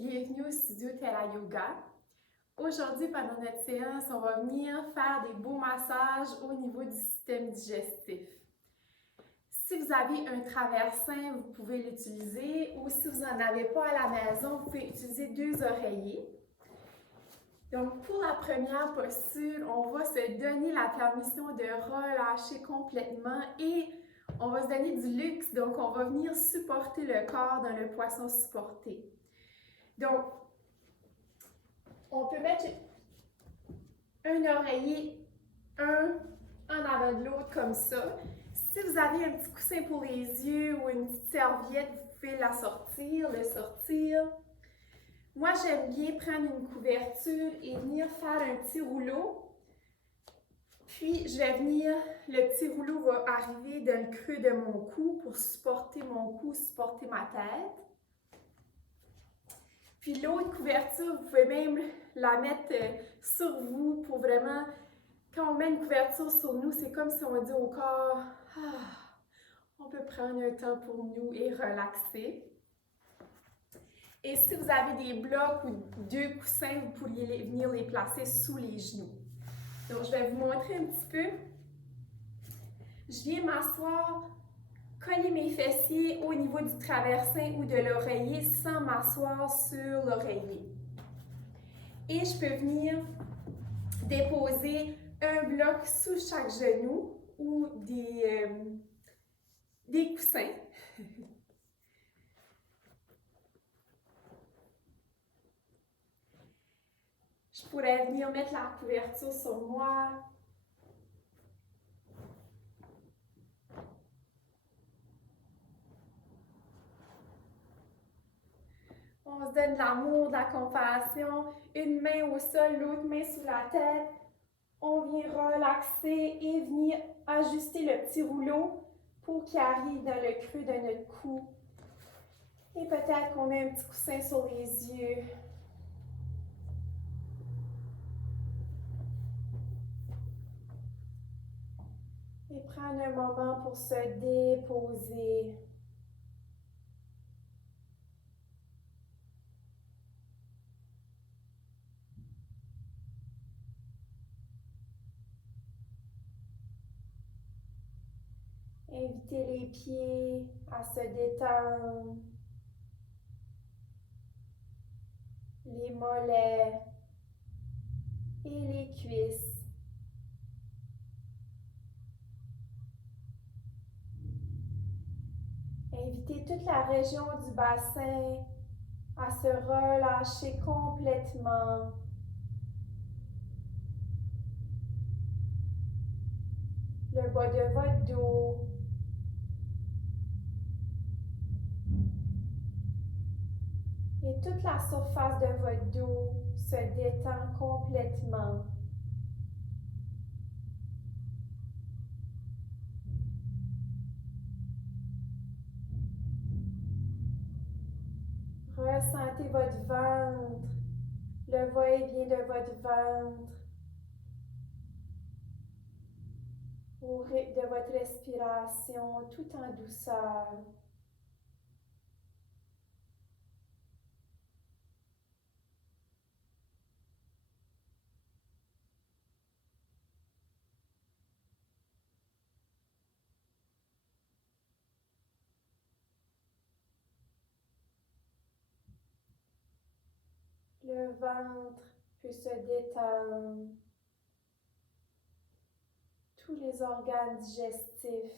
bienvenue au studio Terra Yoga. Aujourd'hui, pendant notre séance, on va venir faire des beaux massages au niveau du système digestif. Si vous avez un traversin, vous pouvez l'utiliser, ou si vous n'en avez pas à la maison, vous pouvez utiliser 2 oreillers. Donc, pour la première posture, on va se donner la permission de relâcher complètement et on va se donner du luxe, donc on va venir supporter le corps dans le poisson supporté. Donc, on peut mettre un oreiller, un en avant de l'autre comme ça. Si vous avez un petit coussin pour les yeux ou une petite serviette, vous pouvez la sortir, le sortir. Moi, j'aime bien prendre une couverture et venir faire un petit rouleau. Puis, je vais venir, le petit rouleau va arriver dans le creux de mon cou pour supporter mon cou, supporter ma tête. Puis l'autre couverture, vous pouvez même la mettre sur vous pour vraiment, quand on met une couverture sur nous, c'est comme si on dit au corps, on peut prendre un temps pour nous et relaxer. Et si vous avez des blocs ou 2 coussins, vous pourriez venir les placer sous les genoux. Donc, je vais vous montrer un petit peu. Je viens m'asseoir, coller mes fessiers au niveau du traversin ou de l'oreiller sans m'asseoir sur l'oreiller. Et je peux venir déposer un bloc sous chaque genou ou des coussins. Je pourrais venir mettre la couverture sur moi. On se donne de l'amour, de la compassion. Une main au sol, l'autre main sous la tête. On vient relaxer et venir ajuster le petit rouleau pour qu'il arrive dans le creux de notre cou. Et peut-être qu'on met un petit coussin sur les yeux. Et prendre un moment pour se déposer. Invitez les pieds à se détendre. Les mollets et les cuisses. Invitez toute la région du bassin à se relâcher complètement. Le bas de votre dos. Et toute la surface de votre dos se détend complètement. Ressentez votre ventre, le va-et-vient de votre ventre, au rythme de votre respiration, tout en douceur. Le ventre peut se détendre. Tous les organes digestifs.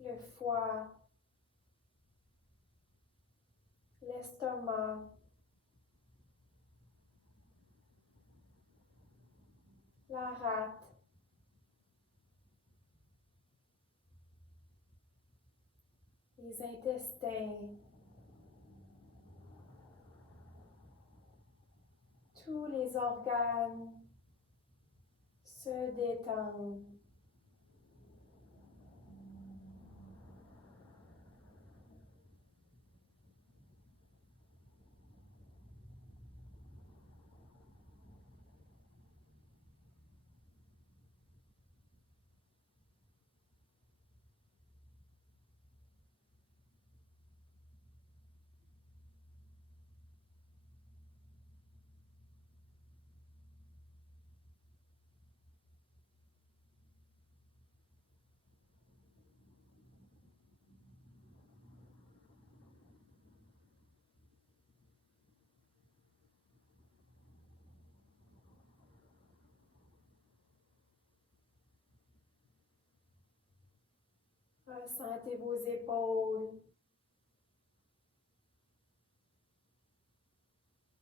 Le foie. L'estomac. La rate. Les intestins. Tous les organes se détendent. Ressentez vos épaules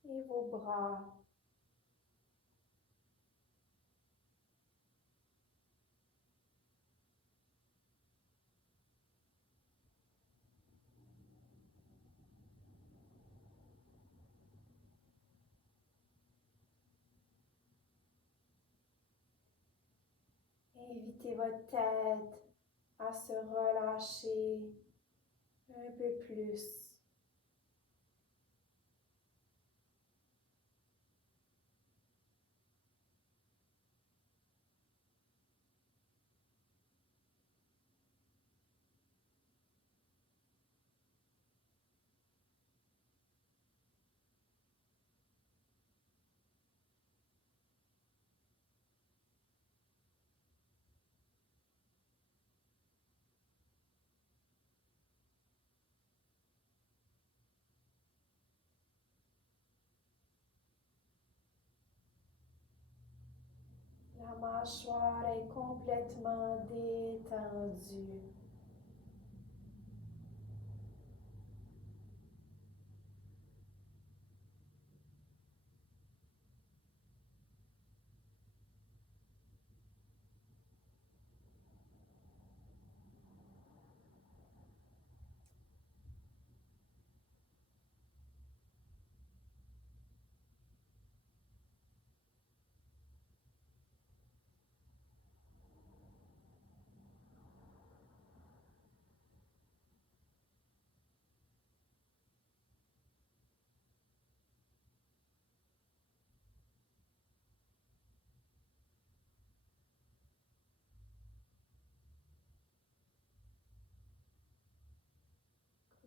et vos bras. Invitez votre tête à se relâcher un peu plus. La mâchoire est complètement détendue.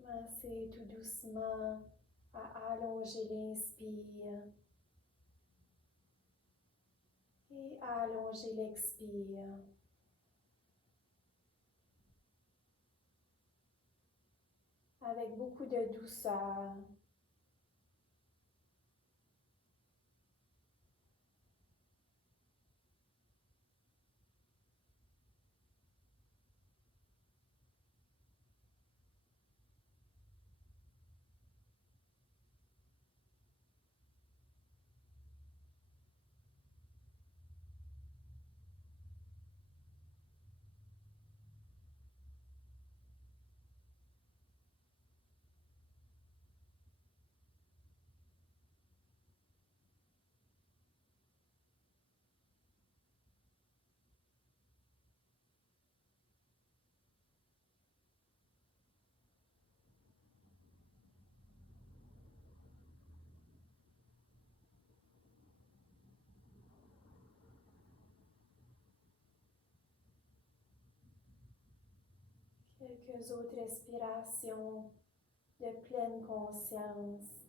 Commencez tout doucement à allonger l'inspire et à allonger l'expire. Avec beaucoup de douceur. Quelques autres respirations de pleine conscience.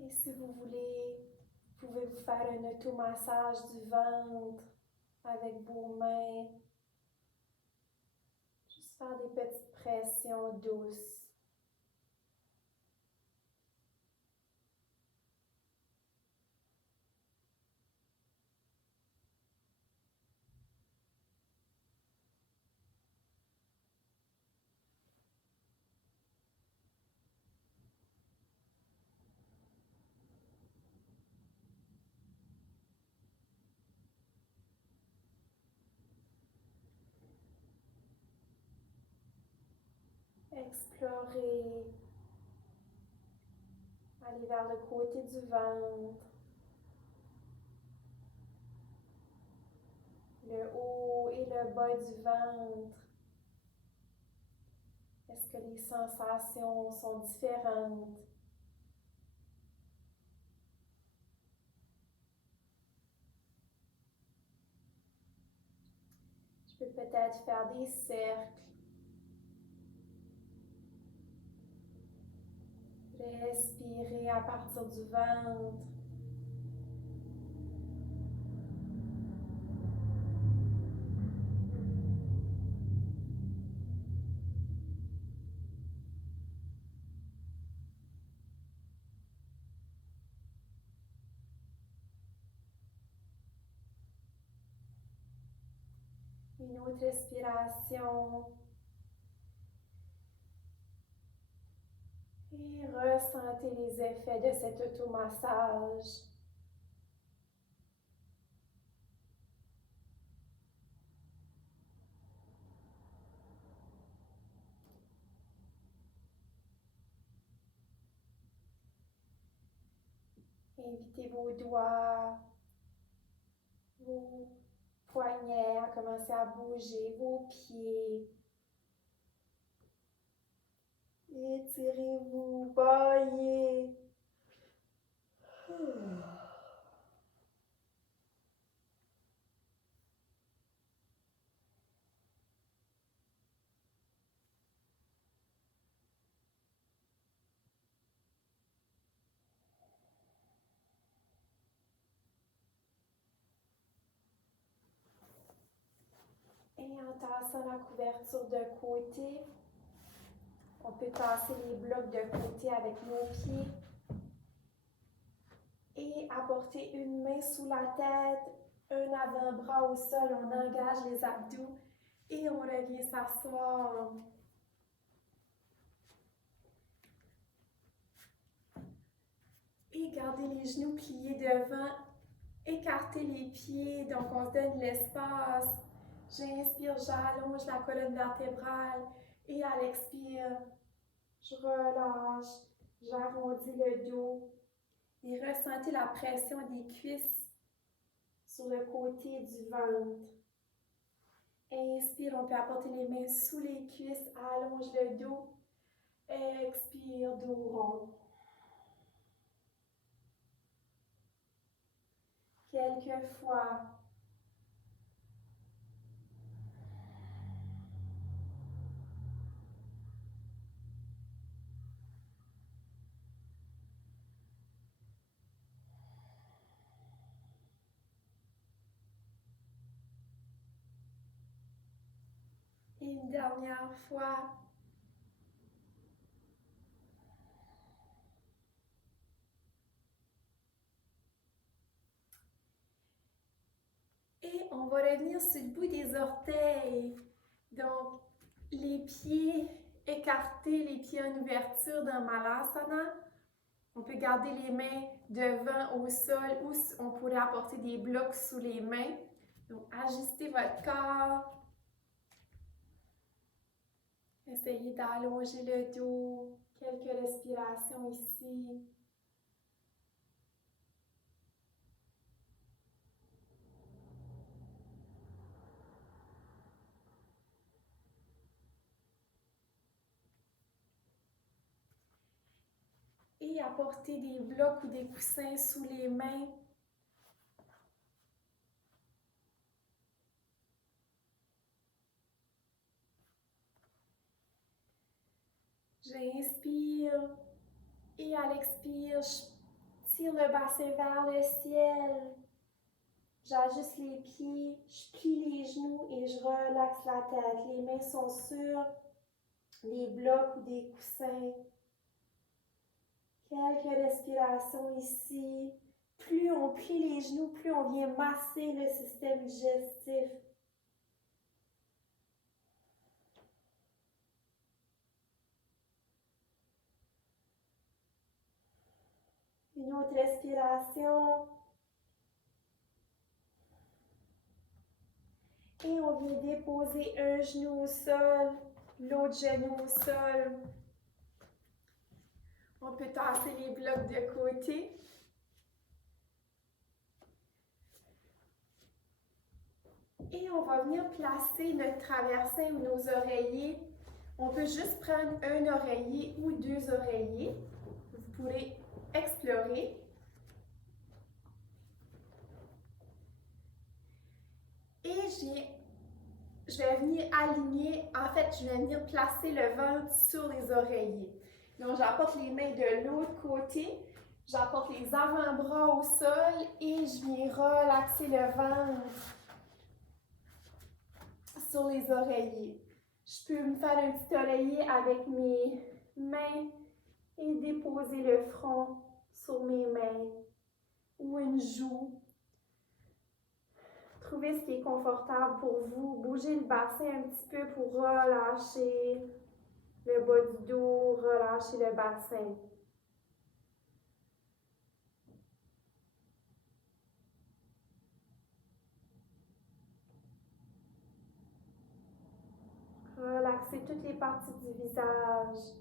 Et si vous voulez, vous pouvez vous faire un automassage du ventre avec vos mains. Juste faire des petites pressions douces. Explorez. Allez vers le côté du ventre. Le haut et le bas du ventre. Est-ce que les sensations sont différentes? Je peux peut-être faire des cercles. Respirez à partir du ventre. Une autre respiration. Et ressentez les effets de cet automassage. Invitez vos doigts, vos poignets à commencer à bouger, vos pieds. Étirez-vous, baillez. Et en tassant la couverture de côté, on peut tasser les blocs de côté avec nos pieds et apporter une main sous la tête, un avant-bras au sol, on engage les abdos et on revient s'asseoir. Et gardez les genoux pliés devant, écartez les pieds, donc on se donne l'espace. J'inspire, j'allonge la colonne vertébrale et à l'expire, je relâche, j'arrondis le dos et ressentez la pression des cuisses sur le côté du ventre. Inspire, on peut apporter les mains sous les cuisses, allonge le dos. Expire, dos rond. Quelques fois. Et une dernière fois. Et on va revenir sur le bout des orteils. Donc, les pieds écartés, les pieds en ouverture dans Malasana. On peut garder les mains devant au sol ou on pourrait apporter des blocs sous les mains. Donc, ajustez votre corps. Essayez d'allonger le dos. Quelques respirations ici. Et apporter des blocs ou des coussins sous les mains. J'inspire et à l'expire, je tire le bassin vers le ciel. J'ajuste les pieds, je plie les genoux et je relaxe la tête. Les mains sont sur les blocs ou des coussins. Quelques respirations ici. Plus on plie les genoux, plus on vient masser le système digestif. Une autre respiration. Et on vient déposer un genou au sol, l'autre genou au sol. On peut tasser les blocs de côté. Et on va venir placer notre traversin ou nos oreillers. On peut juste prendre un oreiller ou deux oreillers. Vous pourrez explorer. Et je vais venir aligner, en fait, je vais venir placer le ventre sur les oreillers. Donc, j'apporte les mains de l'autre côté, j'apporte les avant-bras au sol et je viens relaxer le ventre sur les oreillers. Je peux me faire un petit oreiller avec mes mains et déposer le front sur mes mains ou une joue. Trouvez ce qui est confortable pour vous. Bougez le bassin un petit peu pour relâcher le bas du dos, relâcher le bassin. Relaxez toutes les parties du visage.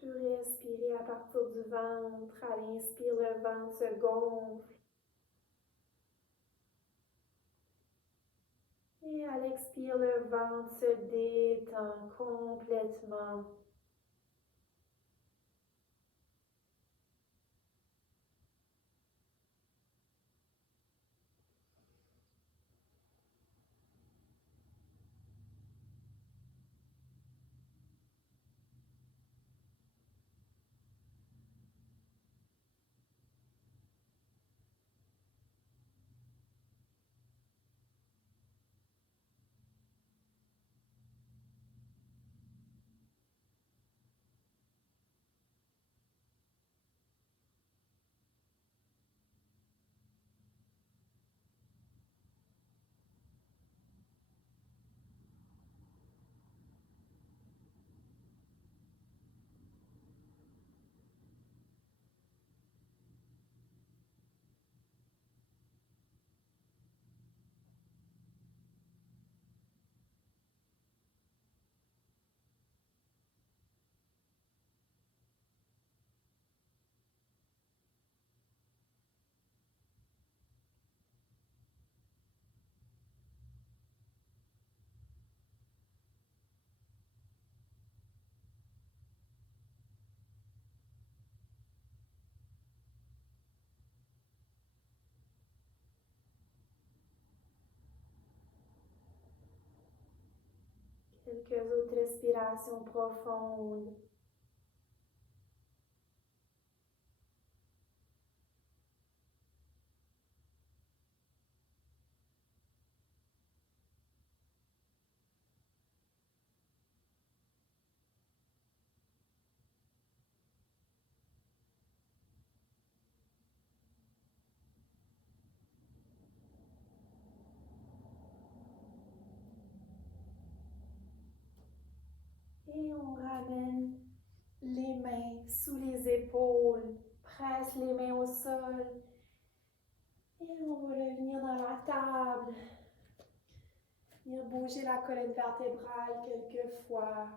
Je peux respirer à partir du ventre. À l'inspire, le ventre se gonfle. Et à l'expire, le ventre se détend complètement. Quelques autres respirations profondes. Et on ramène les mains sous les épaules, presse les mains au sol. Et on va revenir dans la table. Venir bouger la colonne vertébrale quelques fois.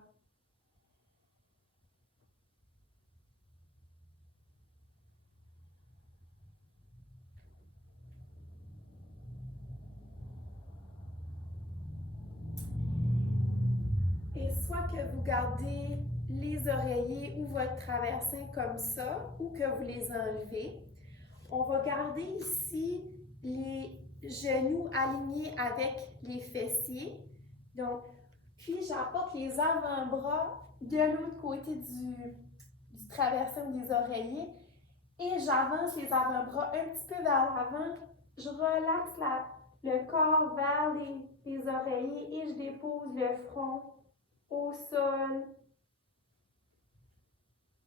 Et soit que vous gardez les oreillers ou votre traversin comme ça, ou que vous les enlevez. On va garder ici les genoux alignés avec les fessiers. Donc, puis j'apporte les avant-bras de l'autre côté du traversin ou des oreillers et j'avance les avant-bras un petit peu vers l'avant. Je relaxe le corps vers les oreillers et je dépose le front au sol,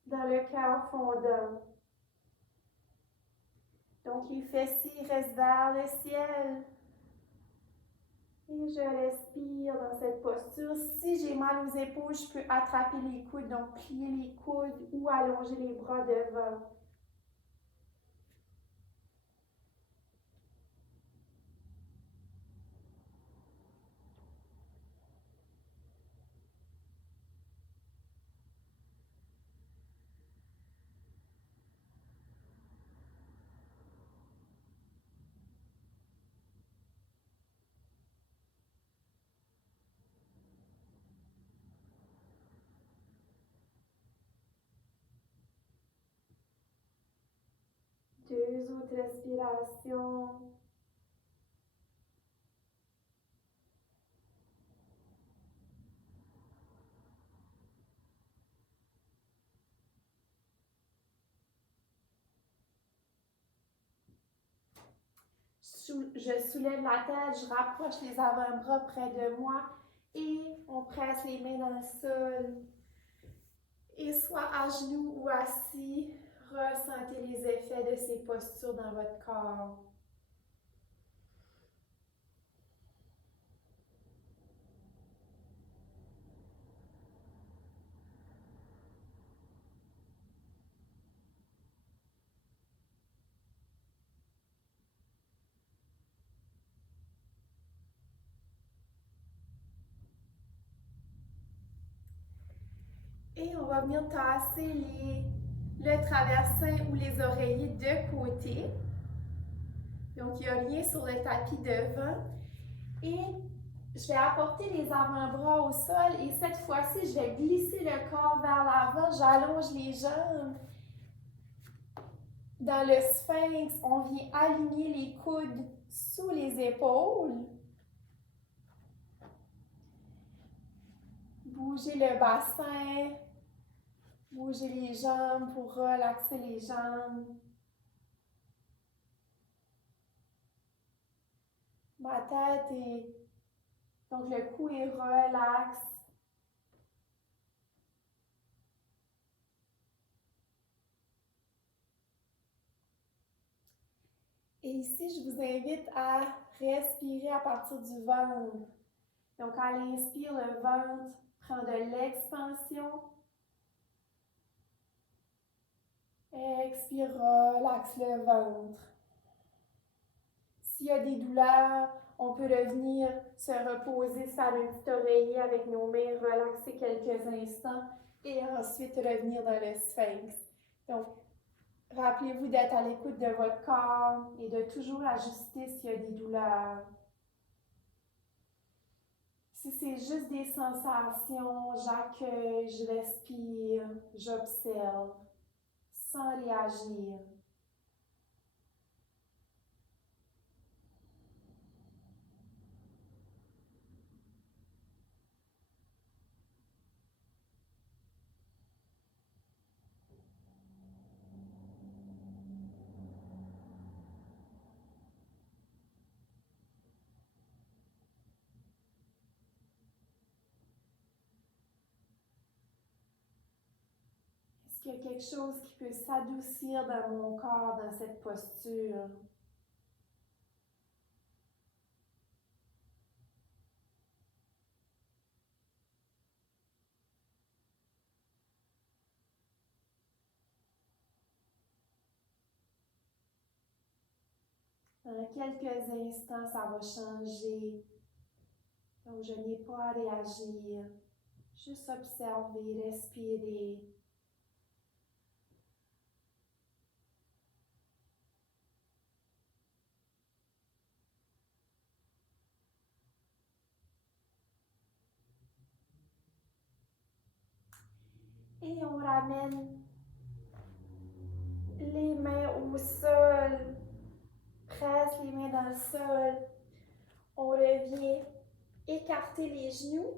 dans le cœur fondant. Donc, les fessiers restent vers le ciel. Et je respire dans cette posture. Si j'ai mal aux épaules, je peux attraper les coudes, donc plier les coudes ou allonger les bras devant. Deux autres respirations. Je soulève la tête, je rapproche les avant-bras près de moi et on presse les mains dans le sol. Et soit à genoux ou assis, ressentez les effets de ces postures dans votre corps. Et on va venir tasser le traversin ou les oreillers de côté. Donc, il n'y a rien sur le tapis devant. Et je vais apporter les avant-bras au sol et cette fois-ci, je vais glisser le corps vers l'avant. J'allonge les jambes. Dans le sphinx, on vient aligner les coudes sous les épaules. Bougez le bassin. Bougez les jambes pour relaxer les jambes. Ma tête est... Donc le cou est relax. Et ici, je vous invite à respirer à partir du ventre. Donc à l'inspire, le ventre prend de l'expansion. Expire, relaxe le ventre. S'il y a des douleurs, on peut revenir se reposer sur un petit oreiller avec nos mains, relaxer quelques instants et ensuite revenir dans le sphinx. Donc, rappelez-vous d'être à l'écoute de votre corps et de toujours ajuster s'il y a des douleurs. Si c'est juste des sensations, j'accueille, je respire, j'observe, sans réagir. Est-ce qu'il y a quelque chose qui peut s'adoucir dans mon corps dans cette posture? Dans quelques instants, ça va changer. Donc, je n'ai pas à réagir. Juste observer, respirer. Et on ramène les mains au sol. Presse les mains dans le sol. On revient écarter les genoux,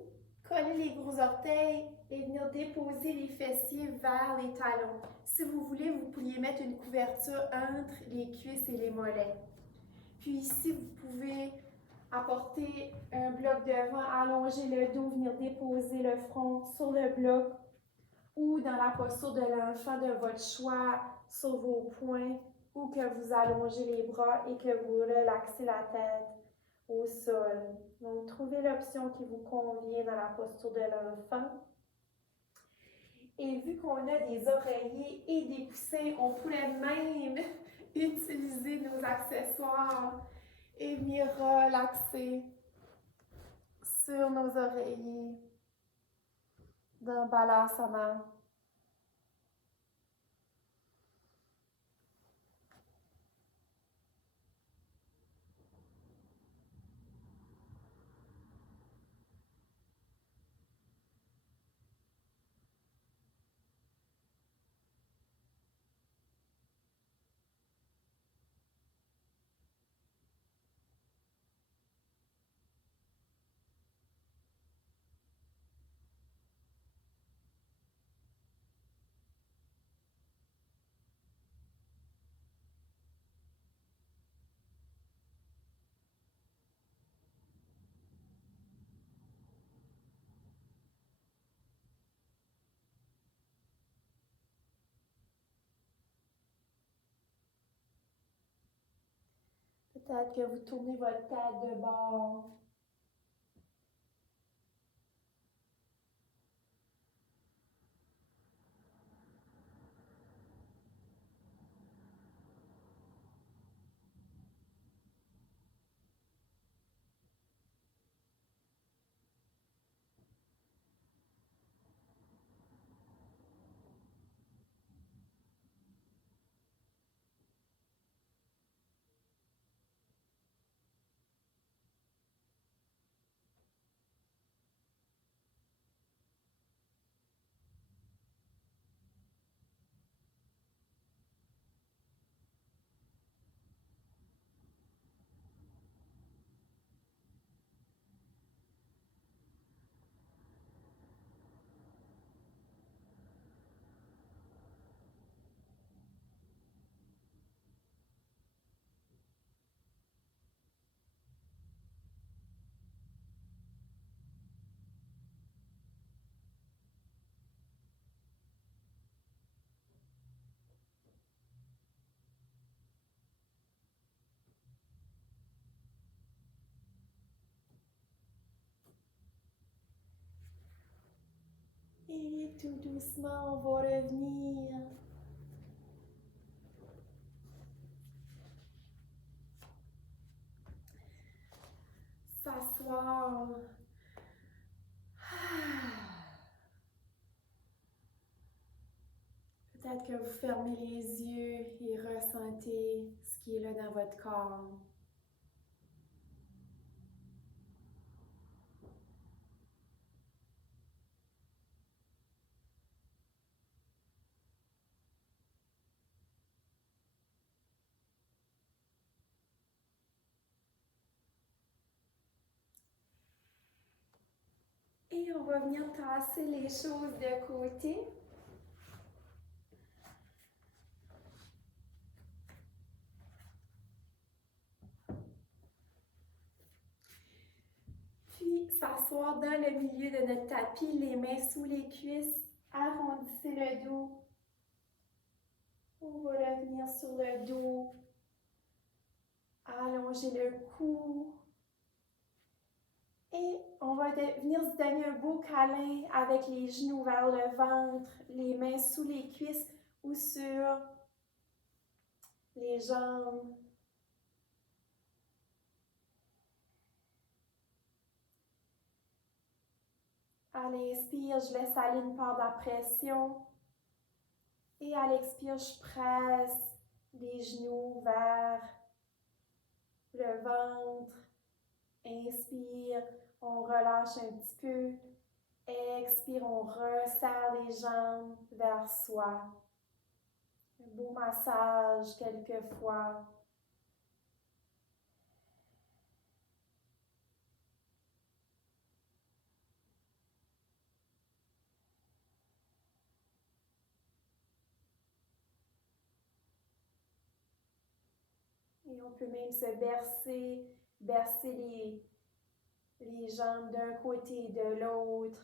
coller les gros orteils et venir déposer les fessiers vers les talons. Si vous voulez, vous pourriez mettre une couverture entre les cuisses et les mollets. Puis ici, vous pouvez Apportez un bloc devant, allongez le dos, venir déposer le front sur le bloc ou dans la posture de l'enfant de votre choix sur vos poings ou que vous allongez les bras et que vous relaxez la tête au sol. Donc, trouvez l'option qui vous convient dans la posture de l'enfant. Et vu qu'on a des oreillers et des coussins, on pourrait même utiliser nos accessoires et venir relaxer sur nos oreillers dans Balasana. Peut-être que vous tournez votre tête de bord. Et tout doucement, on va revenir s'asseoir. Peut-être que vous fermez les yeux et ressentez ce qui est là dans votre corps. Et on va venir tasser les choses de côté. Puis s'asseoir dans le milieu de notre tapis, les mains sous les cuisses, arrondissez le dos. On va revenir sur le dos, allonger le cou. Et on va venir se donner un beau câlin avec les genoux vers le ventre, les mains sous les cuisses ou sur les jambes. À l'inspire, je laisse aller une part de la pression. Et à l'expire, je presse les genoux vers le ventre. Inspire, on relâche un petit peu. Expire, on resserre les jambes vers soi. Un beau massage quelques fois. Et on peut même se bercer bercer les jambes d'un côté et de l'autre.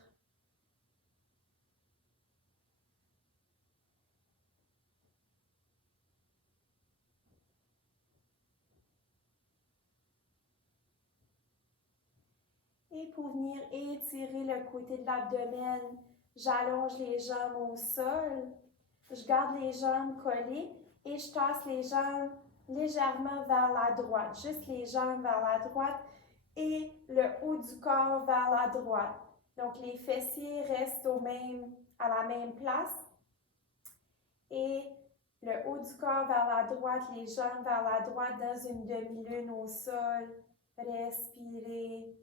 Et pour venir étirer le côté de l'abdomen, j'allonge les jambes au sol. Je garde les jambes collées et je tasse les jambes légèrement vers la droite. Juste les jambes vers la droite et le haut du corps vers la droite. Donc les fessiers restent à la même place. Et le haut du corps vers la droite, les jambes vers la droite dans une demi-lune au sol. Respirez.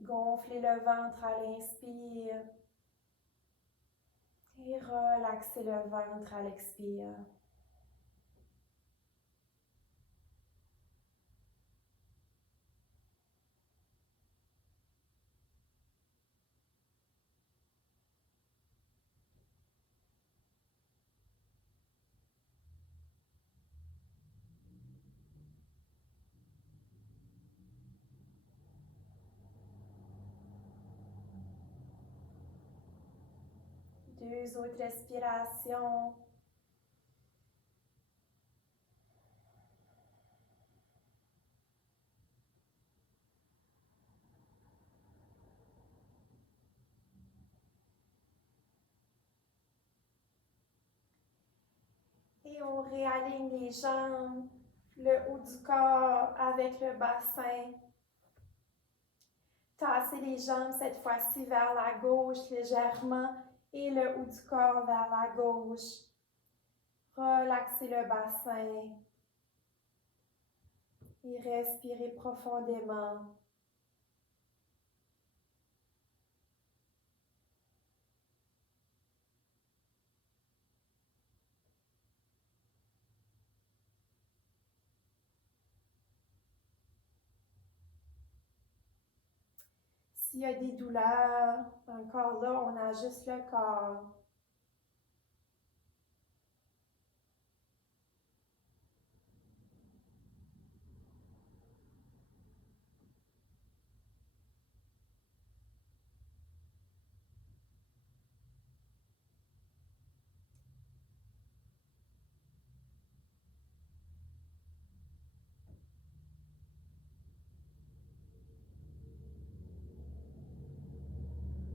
Gonflez le ventre à l'inspire et relaxez le ventre à l'expire. Deux autres respirations. Et on réaligne les jambes, le haut du corps avec le bassin. Tassez les jambes cette fois-ci vers la gauche légèrement et le haut du corps vers la gauche. Relaxez le bassin et respirez profondément. S'il y a des douleurs, encore là, on ajuste le corps.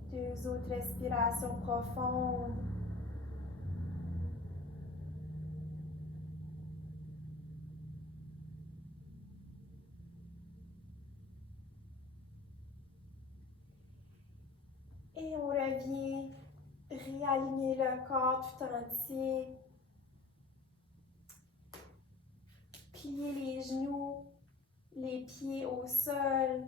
Deux autres respirations profondes. Et on revient réaligner le corps tout entier. Plier les genoux, les pieds au sol.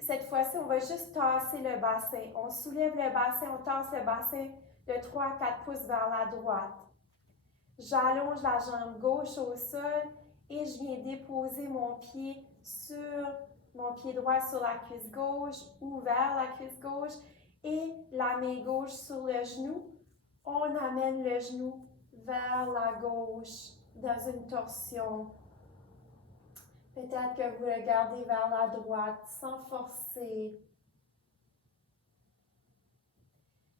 Cette fois-ci, on va juste tasser le bassin. On soulève le bassin, on tasse le bassin de 3 à 4 pouces vers la droite. J'allonge la jambe gauche au sol et je viens déposer mon pied droit sur la cuisse gauche ou vers la cuisse gauche et la main gauche sur le genou. On amène le genou vers la gauche dans une torsion. Peut-être que vous le gardez vers la droite sans forcer.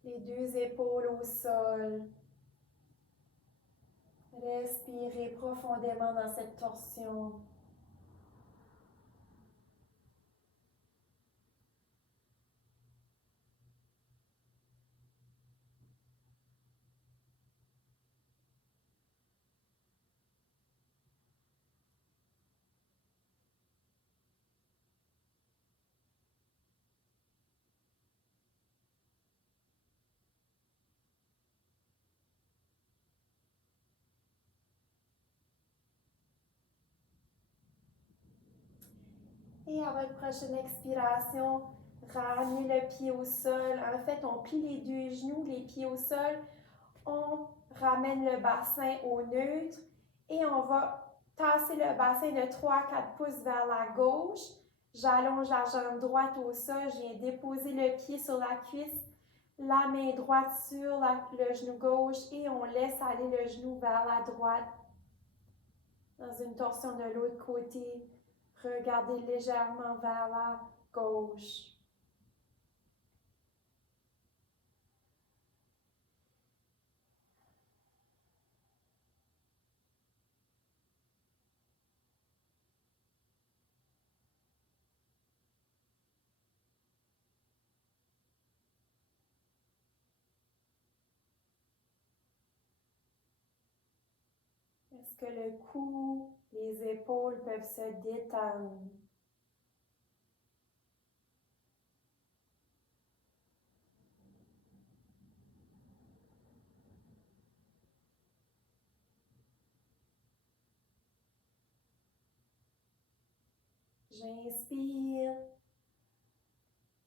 Les deux épaules au sol. Respirez profondément dans cette torsion. Et à votre prochaine expiration, ramenez le pied au sol. En fait, on plie les deux genoux, les pieds au sol. On ramène le bassin au neutre et on va tasser le bassin de 3 à 4 pouces vers la gauche. J'allonge la jambe droite au sol. Je viens déposer le pied sur la cuisse, la main droite sur le genou gauche et on laisse aller le genou vers la droite. Dans une torsion de l'autre côté, regardez légèrement vers la gauche. Est-ce que le cou, les épaules peuvent se détendre? J'inspire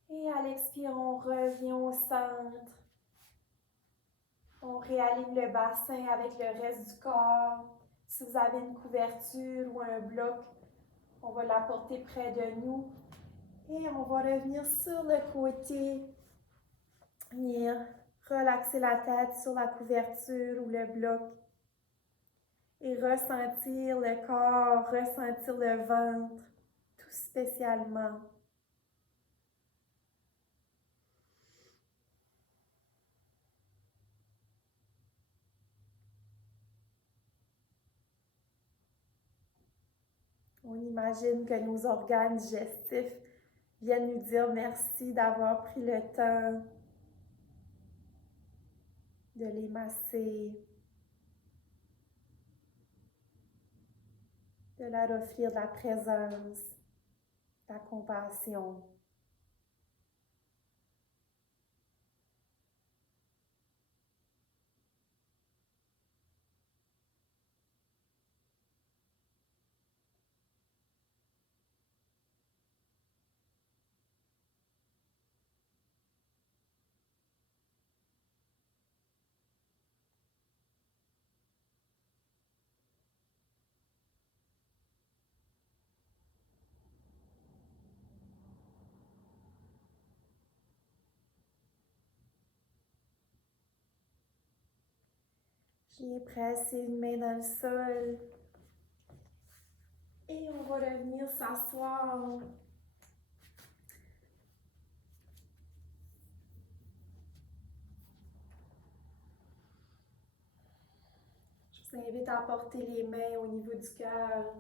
et à l'expire, on revient au centre. On réaligne le bassin avec le reste du corps. Si vous avez une couverture ou un bloc, on va l'apporter près de nous. Et on va revenir sur le côté, venir relaxer la tête sur la couverture ou le bloc. Et ressentir le corps, ressentir le ventre, tout spécialement. On imagine que nos organes digestifs viennent nous dire merci d'avoir pris le temps de les masser, de leur offrir de la présence, de la compassion. Je viens presser une main dans le sol. Et on va revenir s'asseoir. Je vous invite à porter les mains au niveau du cœur.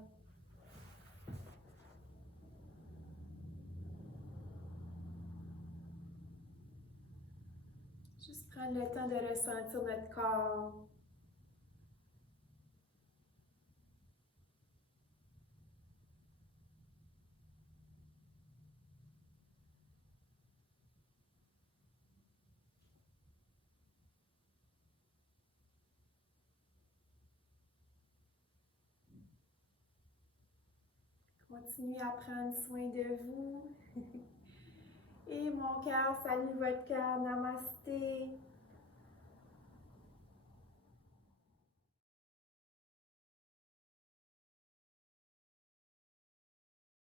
Juste prendre le temps de ressentir notre corps. Continuez à prendre soin de vous. Et mon cœur salue votre cœur. Namasté.